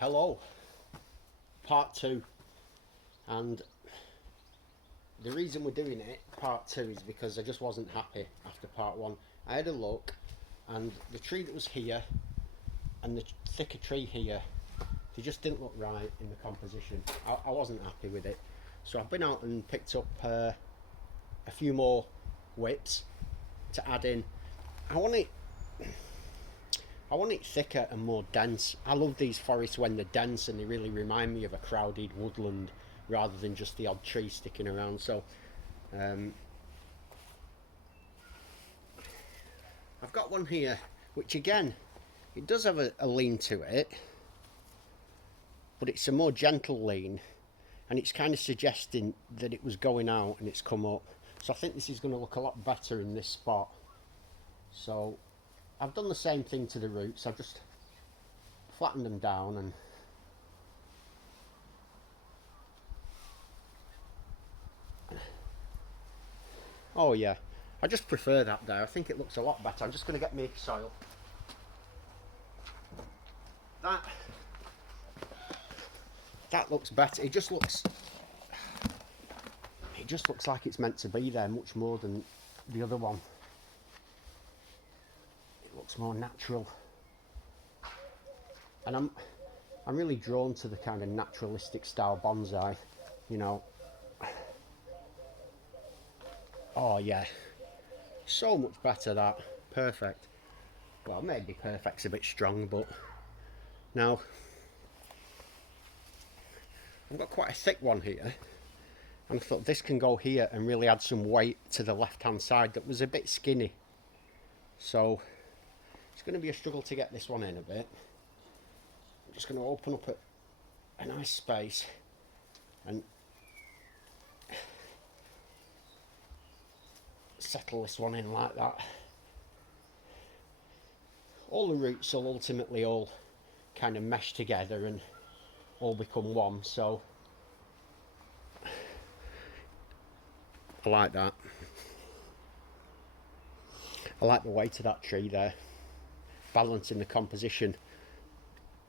Hello, part two, and the reason we're doing it, part two, is because I just wasn't happy after part one. I had a look, and the tree that was here and the thicker tree here, they just didn't look right in the composition. I wasn't happy with it, so I've been out and picked up a few more whips to add in. I want it I want it thicker and more dense. I love these forests when they're dense and they really remind me of a crowded woodland rather than just the odd tree sticking around. So I've got one here which, again, it does have a lean to it, but it's a more gentle lean, and it's kind of suggesting that it was going out and it's come up. So I think this is going to look a lot better in this spot. So I've done the same thing to the roots. I've just flattened them down and oh yeah, I just prefer that there. I think it looks a lot better. I'm just going to get me soil. That looks better. It just looks like it's meant to be there much more than the other one. It looks more natural, and I'm really drawn to the kind of naturalistic style bonsai, you know. Oh yeah, so much better. That perfect. Well, maybe perfect's a bit strong, but now I've got quite a thick one here, and I thought this can go here and really add some weight to the left hand side that was a bit skinny. So it's going to be a struggle to get this one in a bit. I'm just going to open up a nice space and settle this one in like that. All the roots will ultimately all kind of mesh together and all become one, so I like that. I like the weight of that tree there, balancing the composition.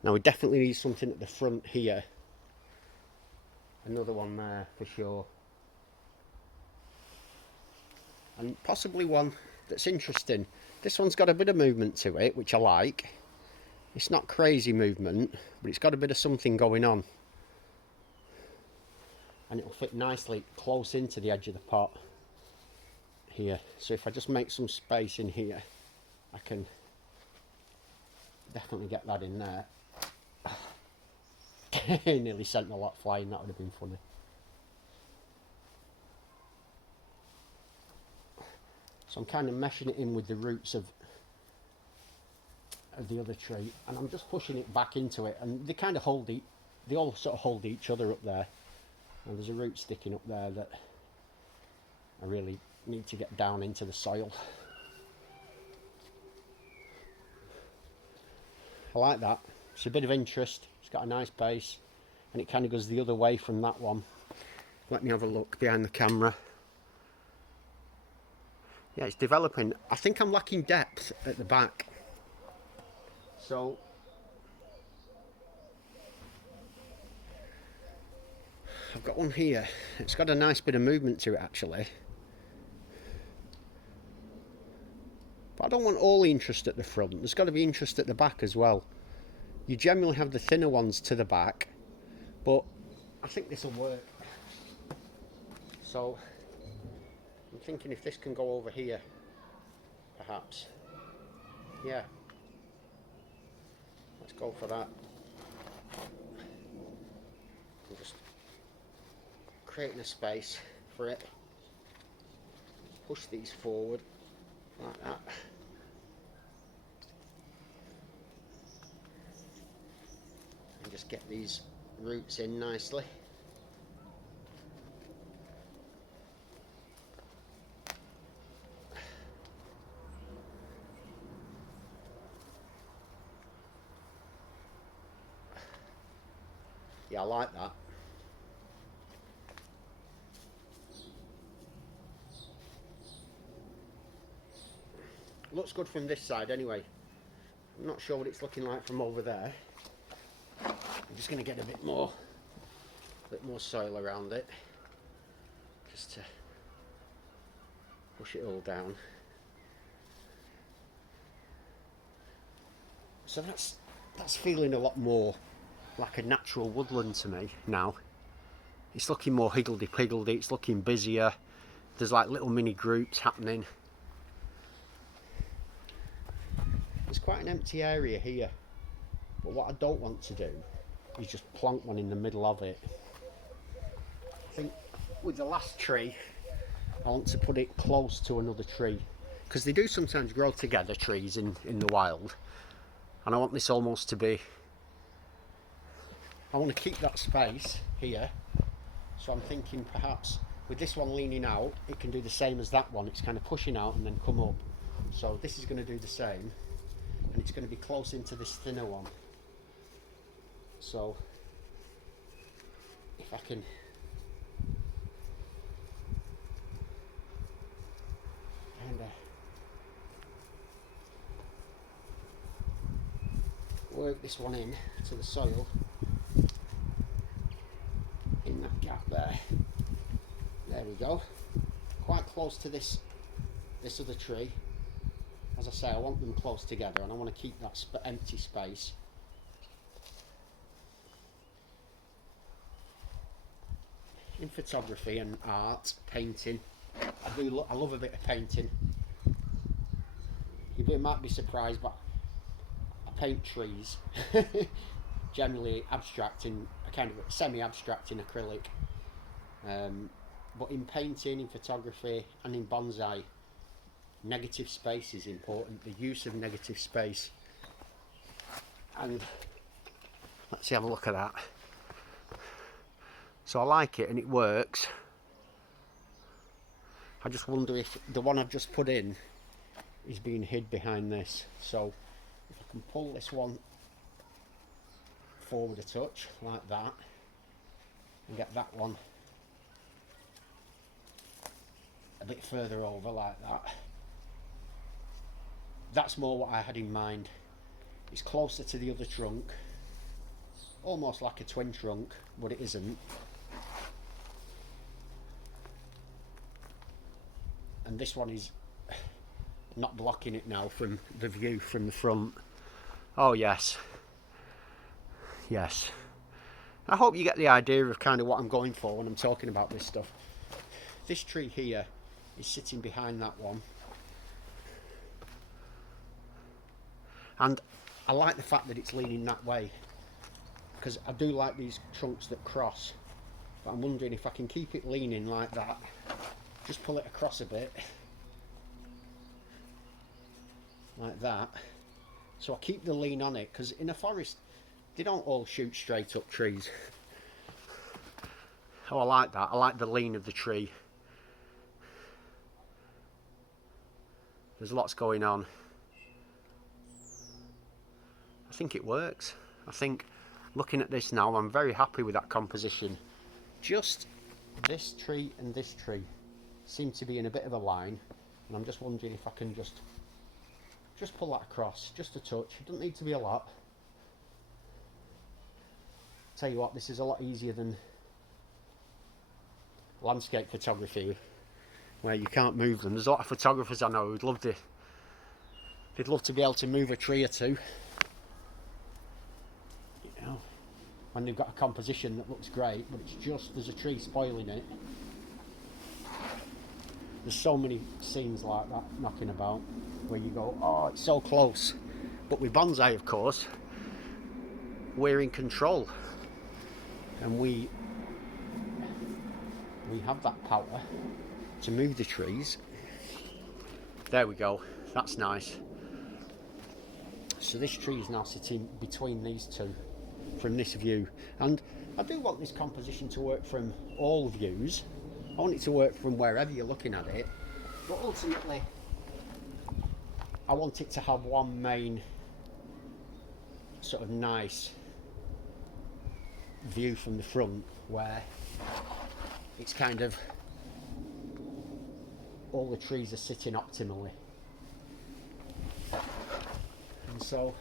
Now we definitely need something at the front here, another one there for sure, and possibly one that's interesting. This one's got a bit of movement to it, which I like. It's not crazy movement, but it's got a bit of something going on, and it'll fit nicely close into the edge of the pot here. So if I just make some space in here, I can definitely get that in there. Nearly sent the lot flying. That would have been funny. So I'm kind of meshing it in with the roots of the other tree, and I'm just pushing it back into it, and they kind of they all sort of hold each other up there, and there's a root sticking up there that I really need to get down into the soil. I like that. It's a bit of interest. It's got a nice base, and it kind of goes the other way from that one. Let me have a look behind the camera. Yeah, it's developing. I think I'm lacking depth at the back. So I've got one here. It's got a nice bit of movement to it actually. But I don't want all the interest at the front. There's got to be interest at the back as well. You generally have the thinner ones to the back, but I think this will work. So I'm thinking if this can go over here, perhaps. Yeah. Let's go for that. I'm just creating a space for it. Push these forward like that. And just get these roots in nicely. Yeah, I like that. Looks good from this side anyway. I'm not sure what it's looking like from over there. I'm just going to get a bit more soil around it, just to push it all down. So that's feeling a lot more like a natural woodland to me now. It's looking more higgledy-piggledy, it's looking busier. There's like little mini groups happening. There's quite an empty area here, but what I don't want to do is just plonk one in the middle of it. I think with the last tree, I want to put it close to another tree, because they do sometimes grow together, trees in the wild, and I want this almost to be, I want to keep that space here, so I'm thinking perhaps with this one leaning out, it can do the same as that one. It's kind of pushing out and then come up. So this is going to do the same, and it's going to be close into this thinner one. So if I can kind of work this one in to the soil in that gap there. There we go. Quite close to this other tree. As I say, I want them close together, and I want to keep that empty space. In photography and art, painting, I love a bit of painting. You might be surprised, but I paint trees. Generally abstract, in a kind of semi-abstract in acrylic. But in painting, in photography and in bonsai, negative space is important, the use of negative space. And let's have a look at that. So I like it and it works. I just wonder if the one I've just put in is being hid behind this. So if I can pull this one forward a touch like that and get that one a bit further over like that, that's more what I had in mind. It's closer to the other trunk, almost like a twin trunk, but it isn't. And this one is not blocking it now from the view from the front. Oh yes, yes. I hope you get the idea of kind of what I'm going for when I'm talking about this stuff. This tree here is sitting behind that one, and I like the fact that it's leaning that way, because I do like these trunks that cross, but I'm wondering if I can keep it leaning like that, just pull it across a bit like that, so I keep the lean on it, because in a forest they don't all shoot straight up trees. Oh, I like that. I like the lean of the tree. There's lots going on. I think it works. I think looking at this now, I'm very happy with that composition. Just this tree and this tree seem to be in a bit of a line, and I'm just wondering if I can just pull that across, just a touch. It doesn't need to be a lot. Tell you what, this is a lot easier than landscape photography, where you can't move them. There's a lot of photographers I know who'd love to, they'd love to be able to move a tree or two, you know, when they've got a composition that looks great, but it's just there's a tree spoiling it. There's so many scenes like that knocking about where you go, oh, it's so close. But with bonsai, of course, we're in control, and we have that power to move the trees. There we go, that's nice. So this tree is now sitting between these two from this view, and I do want this composition to work from all views. I want it to work from wherever you're looking at it, but ultimately I want it to have one main sort of nice view from the front, where it's kind of all the trees are sitting optimally. And so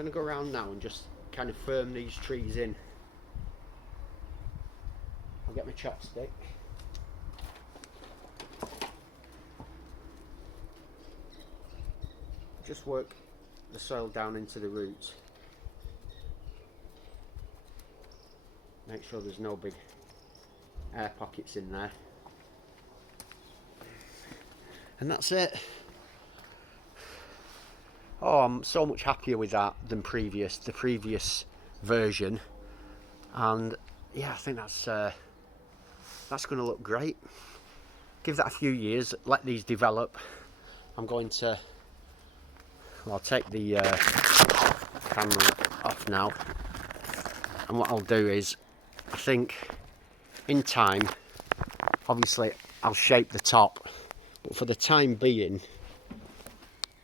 going to go around now and just kind of firm these trees in. I'll get my chopstick. Just work the soil down into the roots. Make sure there's no big air pockets in there. And that's it. Oh, I'm so much happier with that than the previous version. And yeah, I think that's going to look great. Give that a few years, let these develop. I'm going to, well, I'll take the camera off now. And what I'll do is, I think in time, obviously I'll shape the top, but for the time being,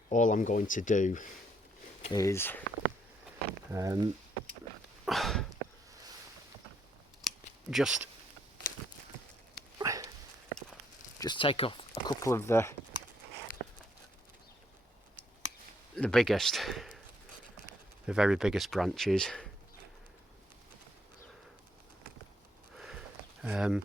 all I'm going to do is just take off a couple of the very biggest branches. And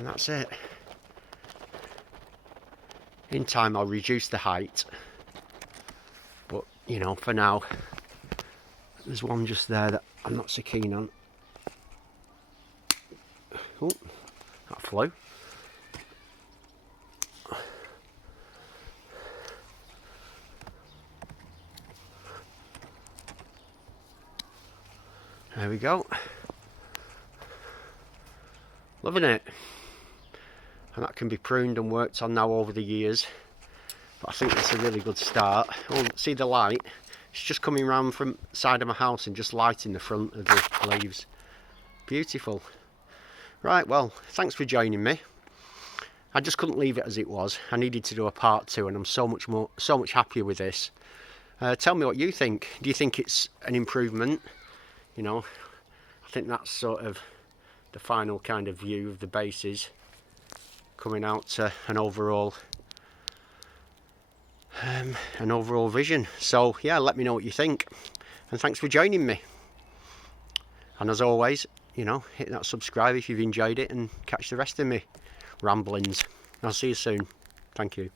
that's it. In time I'll reduce the height, but you know, for now there's one just there that I'm not so keen on. Oh, that flew. There we go. Loving it. And that can be pruned and worked on now over the years. But I think that's a really good start. Oh, see the light? It's just coming round from the side of my house and just lighting the front of the leaves. Beautiful. Right, well, thanks for joining me. I just couldn't leave it as it was. I needed to do a part 2, and I'm so much happier with this. Tell me what you think. Do you think it's an improvement? You know, I think that's sort of the final kind of view of the bases, coming out to an overall vision. So yeah, let me know what you think, and thanks for joining me. And as always, you know, hit that subscribe if you've enjoyed it, and catch the rest of me ramblings. I'll see you soon. Thank you.